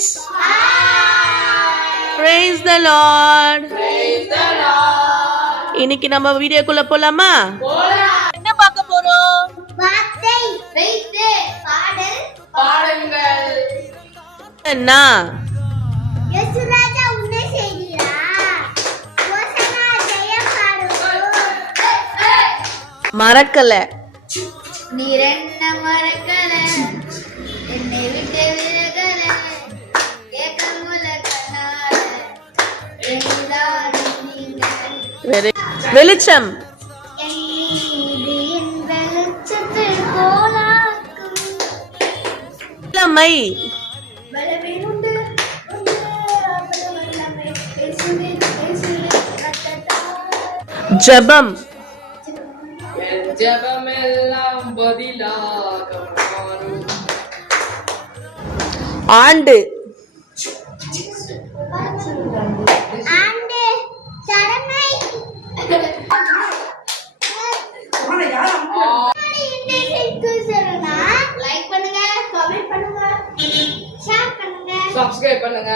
kids. Praise the Lord. இன்னைக்கு நம்ம வீடியோக்குள்ள போலாமா? என்ன பார்க்க போறோம்? வார்த்தை, வைத்து, பாடல், பாடுங்கள். என்ன? இயேசு ராஜா உன்னை செய்கிறார். ஓசனா ஜெயம் பாடுவோம். மறக்கல. நீர் என்ன மறக்கல, என்னை விட்டு விலகல, ஏக்கமுள்ள கண்ணால, எல்லாரும் நீங்கள். வெளிச்சம். என் நீதியின் வெளிச்சத்தில் போலாக்கும். இளமை. வல்லமை உண்டு, உண்டு, வல்லமை. இயேசுவின், இயேசுவின் ரத்தத்தால். ஜெபம். என் ஜெபமெல்லாம் பதிலாக மாறும். ஆண்டு. ஆண்டு, தலைமை. லைக் பண்ணுங்க, கமெண்ட் பண்ணுங்க, ஷேர் பண்ணுங்க, சப்ஸ்கிரைப் பண்ணுங்க.